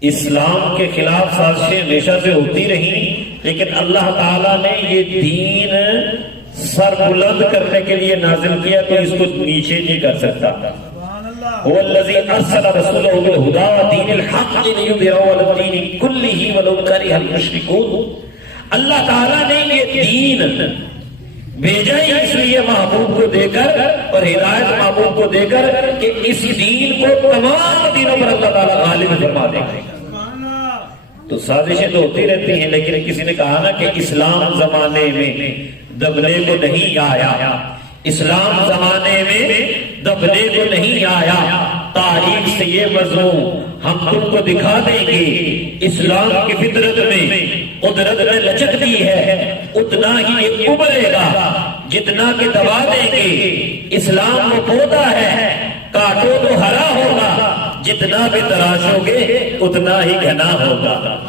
اسلام کے خلاف سازشیں ہمیشہ سے ہوتی رہی، لیکن اللہ تعالیٰ نے یہ دین سر بلند کرنے کے لیے نازل کیا، تو اس کو نیچے نہیں کر سکتا۔ هو الذي ارسل رسوله بالهدى ودين الحق ليظهره على الدين كله ولو كره المشركون۔ اللہ تعالیٰ نے یہ دین بھیجا ہی اس لیے محبوب کو دے کر اور ہدایت محبوب کو دے کر کہ اس دین کو تمام دینوں پر اللہ تعالیٰ غالب فرما دے گا۔ تو سازشیں تو ہوتی رہتی ہیں، لیکن کسی نے کہا نا کہ اسلام زمانے میں دبنے کو نہیں آیا، اسلام زمانے میں دبنے کو نہیں آیا۔ تاریخ سے یہ مضمون ہم تم کو دکھا دیں گے، اسلام کی فطرت میں قدرت نے لچک دی ہے، اتنا ہی یہ ابھرے گا جتنا کہ دبا دیں گے۔ اسلام وہ پودا ہے، کاٹو تو ہرا ہوگا، جتنا بھی تراشو گے اتنا ہی گھنا ہوگا۔